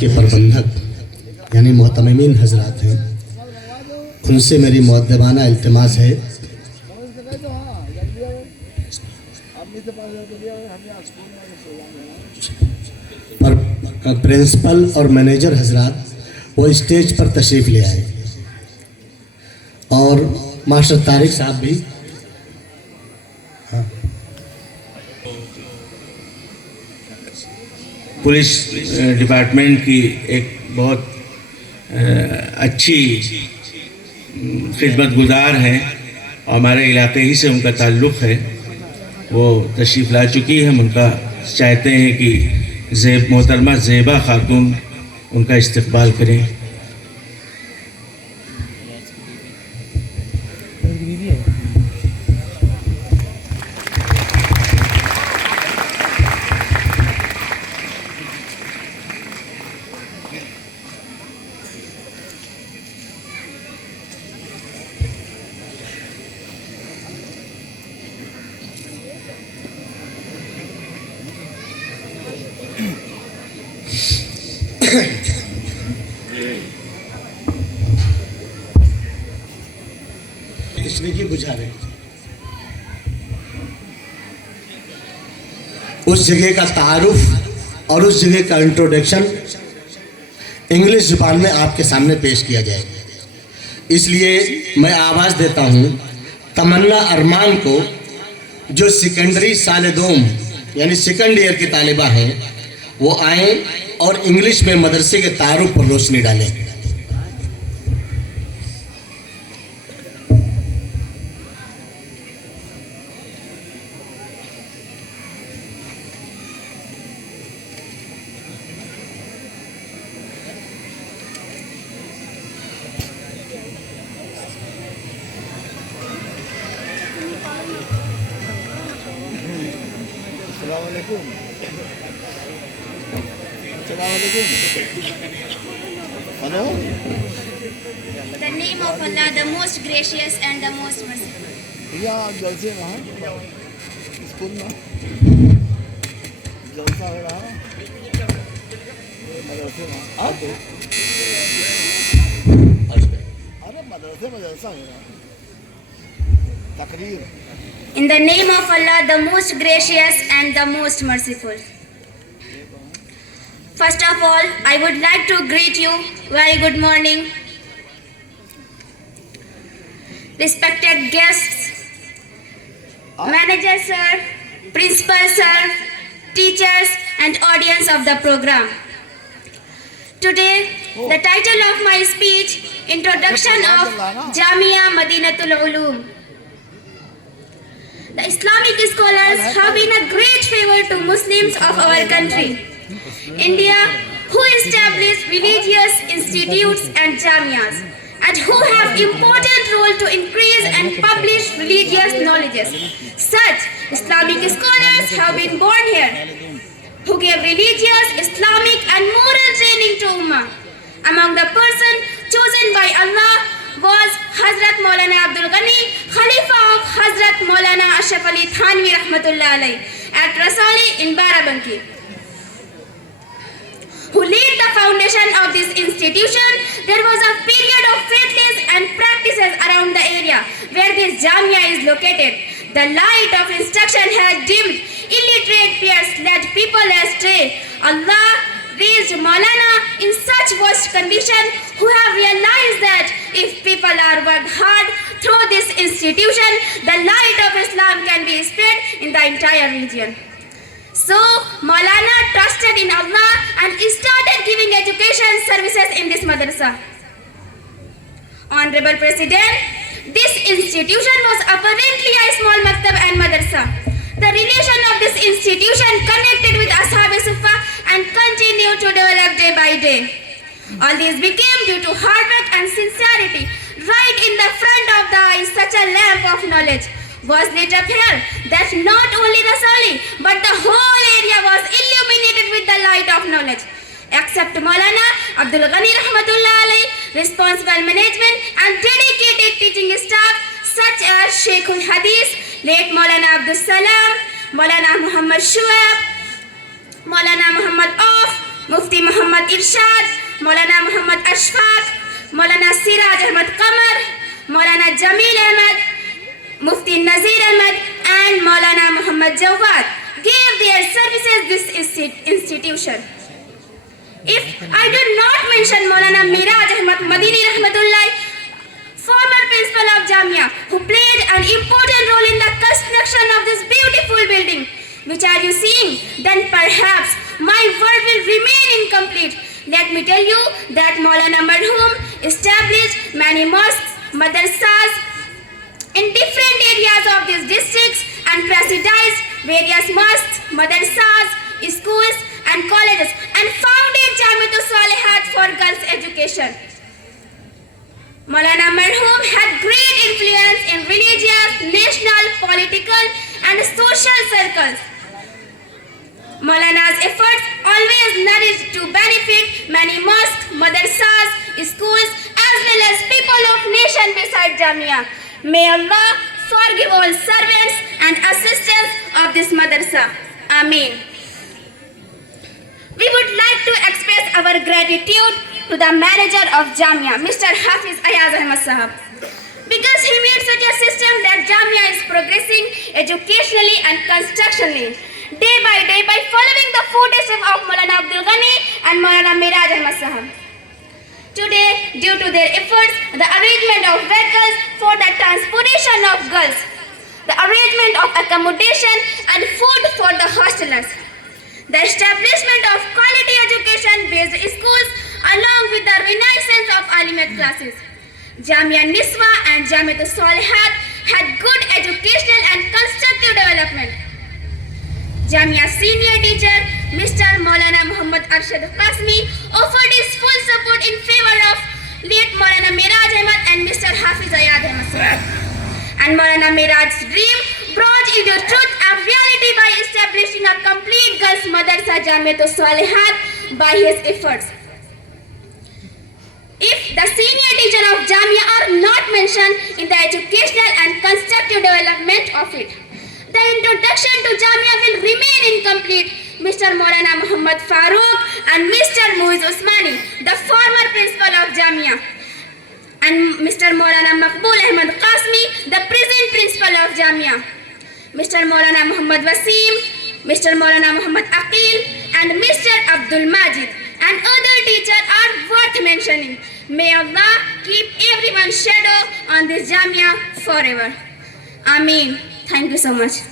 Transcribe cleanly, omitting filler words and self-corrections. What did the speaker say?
के प्रबंधक यानी मोहतमीन हजरात हैं, उनसे मेरी मुअद्दबाना इल्तिमास है पर प्रिंसिपल और मैनेजर हजरात वो स्टेज पर तशरीफ़ ले आए और मास्टर तारिक साहब भी। हाँ। पुलिस डिपार्टमेंट की एक बहुत अच्छी खिदमत गुजार हैं और हमारे इलाके ही से उनका ताल्लुक़ है। वो तशरीफ़ ला चुकी है। हम उनका चाहते हैं कि मोहतरमा ज़ेबा खातून उनका इस्तकबाल करें। इसलिए की बुझा रहे उस जगह का तारुफ और उस जगह का इंट्रोडक्शन इंग्लिश जुबान में आपके सामने पेश किया जाए। इसलिए मैं आवाज़ देता हूँ तमन्ना अरमान को, जो सेकेंडरी साल दोम यानी सेकंड ईयर की तालिबा हैं, वो आएँ और इंग्लिश में मदरसे के तारुफ पर रोशनी डालें। Hello? In the name of Allah, the most gracious and the most merciful. Yeah, जलसे वहाँ स्कूल में जलसा हो रहा है मदरसे में। अरे मदरसे में जलसा हो रहा है तकरीर। In the name of Allah, the most gracious and the most merciful. First of all, I would like to greet you very good morning. Respected guests, manager sir, principal sir, teachers and audience of the program. Today, the title of my speech, Introduction of Jamia Madinatul Ulum. The Islamic scholars have been a great favor to Muslims of our country, India, who established religious institutes and jamias, and who have important role to increase and publish religious knowledges. Such Islamic scholars have been born here, who gave religious, Islamic and moral training to Ummah. Among the person chosen by Allah was Hazrat Maulana Abdul Ghani, Khalifa of Hazrat Maulana Ashraf Ali Thanvi Rahmatullah Alayhi at Rasali in Barabanki, who laid the foundation of this institution. There was a period of faithless and practices around the area where this jamia is located. The light of instruction has dimmed, illiterate peers led people astray. Allah raised Maulana in such worst condition, who have realized that if people are worked hard through this institution, the light of Islam can be spread in the entire region. So Maulana trusted in Allah and started giving education services in this madrasa. Honorable President, this institution was apparently a small maktab and madrasa. The relation of this institution connected with Ashab-e-Suffah and continued to develop day by day. All this became due to hard work and sincerity. Right in the front of the eye, such a lamp of knowledge was lit up here that not only Rasali but the whole area was illuminated with the light of knowledge. Except Maulana Abdul Ghani Rahmatullah Alayhi, responsible management and dedicated teaching staff such as Sheikhul Hadith, late Maulana Abdul Salam, Maulana Muhammad Shuaib, Maulana Muhammad Auf, Mufti Muhammad Irshad, Maulana Muhammad Ashfaq, Maulana Siraj Ahmad Qamar, Maulana Jamil Ahmad, Mufti Nazir Ahmad and Maulana Muhammad Jawad gave their services this institution. If I do not mention Maulana Miraj Ahmad Madini Rahmatullah, former principal of Jamia, who played an important role in the construction of this beautiful building, which are you seeing, then perhaps my word will remain incomplete. Let me tell you that Maulana Marhum established many mosques, madrasas in different areas of these districts and presidized various mosques, madrasas, schools and colleges and founded Jamiatul Salihat for girls education. Maulana Marhum had great influence in religious, national, political and social circles. Maulana's efforts always nourished to benefit many mosques, madrasas, schools as well as people of nation beside Jamia. May Allah forgive all servants and assistants of this madrasa. Ameen. We would like to express our gratitude to the manager of Jamia, Mr. Hafiz Ayaz Ahmad Sahab, because he made such a system that Jamia is progressing educationally and constructionally, day by following the footsteps of Maulana Abdul Ghani and Maulana Miraj Ahmad Sahab. Today, due to their efforts, the arrangement of vehicles for the transportation of girls, the arrangement of accommodation and food for the hostelers, the establishment of quality education-based schools along with the renaissance of Alimat classes, Jamia Niswa and Jamiatul Salihat had good educational and constructive development. Jamia senior teacher Mr. Maulana Muhammad Arshad Qasmi offered his full support in favor of late Maulana Miraj Ahmad and Mr. Hafiz Ayaz Ahmad Sahab. And Maulana Miraj's dream brought into truth and reality by establishing a complete girls' madrasa Jamiatul Salihat by his efforts. If the senior teacher of Jamia are not mentioned in the educational and constructive development of it, the introduction to Jamia will remain incomplete. Mr. Maulana Muhammad Farooq and Mr. Muiz Usmani, the former principal of Jamia, and Mr. Maulana Maqbool Ahmad Qasmi, the present principal of Jamia, Mr. Maulana Muhammad Wasim, Mr. Maulana Muhammad Aqil, and Mr. Abdul Majid, and other teachers are worth mentioning. May Allah keep everyone's shadow on this Jamia forever. Ameen. Thank you so much.